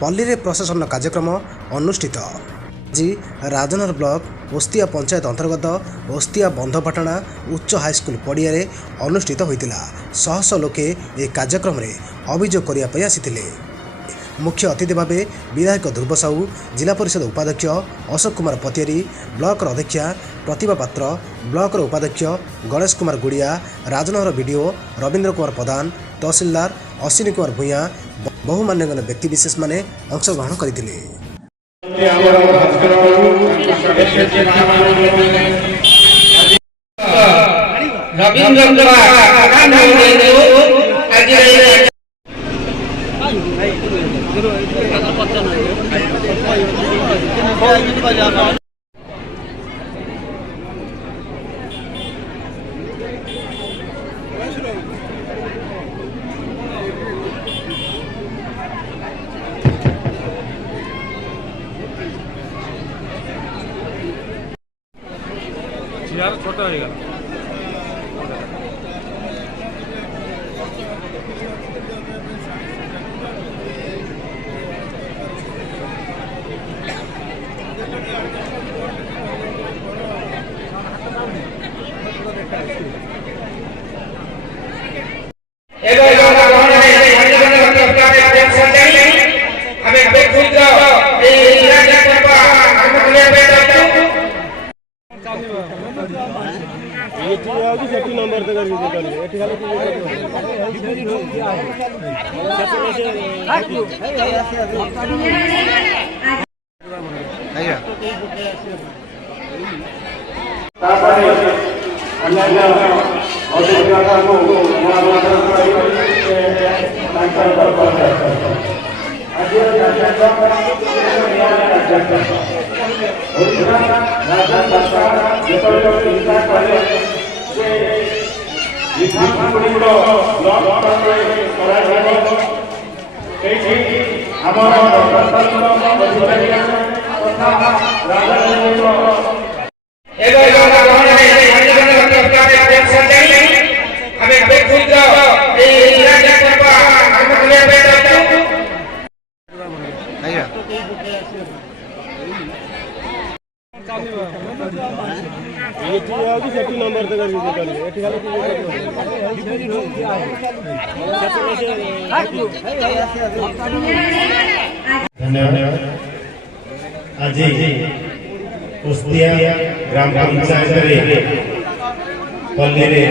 पल्ली रे प्रशासन कार्यक्रम अनुष्ठित आज राजनगर ब्लॉक ओस्तिया पंचायत अंतर्गत ओस्तिया बंधपाटणा उच्च हाईस्कल पड़िया अनुष्ठित होता। शह शह लोके ए कार्यक्रम रे अभियोग करने आसीथिले। मुख्य अतिथि भाव विधायक ध्रुव साहू, जिला परिषद उपाध्यक्ष अशोक कुमार पतियारी, ब्लॉक अध्यक्षा प्रतिभा पात्र, ब्लॉक उपाध्यक्ष गणेश कुमार गुड़िया, राजनगर बीडीओ रवींद्र कुमार प्रधान, तहसीलदार अश्विनी कुमार भूया, बहुमान्यगण्य व्यक्तिविशेष माने अंशग्रहण करथिले। यार छोटा रहेगा। नंबर धन्यवाद। आज ओस्तिया ग्राम पंचायत पल्ली